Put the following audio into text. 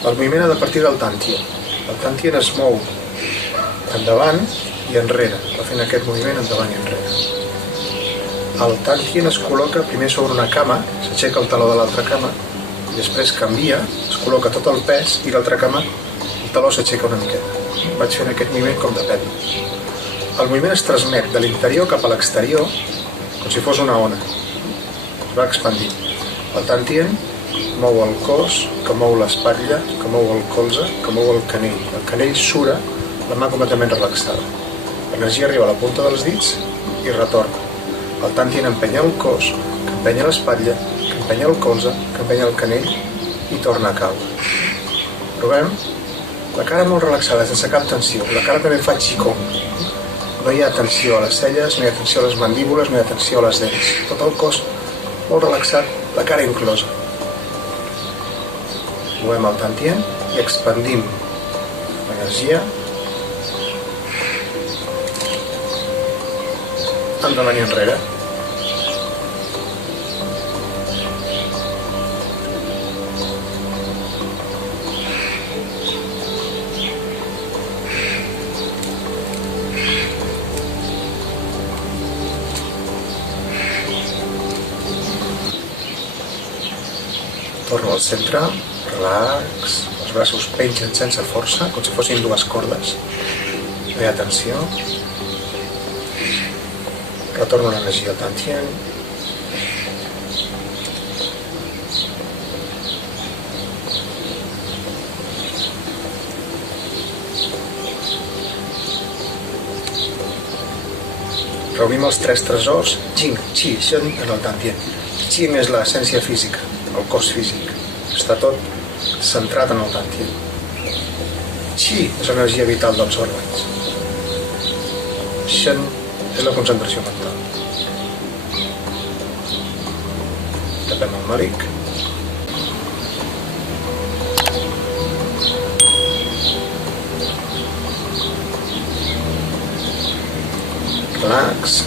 El moviment ha de partir del tantien. El tantien es mou endavant i enrere, va fent aquest moviment endavant i enrere. El tantien es col·loca primer sobre una cama, s'aixeca el taló de l'altra cama, i després canvia, es col·loca tot el pes i l'altra cama, el taló s'aixeca una miqueta. Vaig fent aquest moviment com de pèndol. El moviment es transmet de l'interior cap a l'exterior com si fos una ona. Es va expandint. El tantien mou el cos, que mou l'espatlla, que mou el colze, que mou el canell. El canell sura, la mà completament relaxada. L'energia arriba a la punta dels dits i retorna. El tantien empenya el cos, que empenya l'espatlla, que empenya el colze, que empenya el canell i torna a caure. Provem. La cara molt relaxada, sense cap tensió. La cara també fa qigong. No hi ha tensió a les celles, no hi ha tensió a les mandíbules, no hi ha tensió a les dents. Tot el cos molt relaxat, la cara inclosa. Movem el tantien i expandim l'energia endavant i enrere. Torno al centre, relax, els braços pengen sense força, com si fossin dues cordes. No hi ha tensió. Retorno l'energia al tantien. Reunim els tres tresors, Jing, Qi, Shen en el tantien. Qi és l'essència física, el cos físic. Està tot centrat en el tantien. Qi és l'energia vital dels òrgans. Shen és la concentració mental. Tapem el malic. Relax.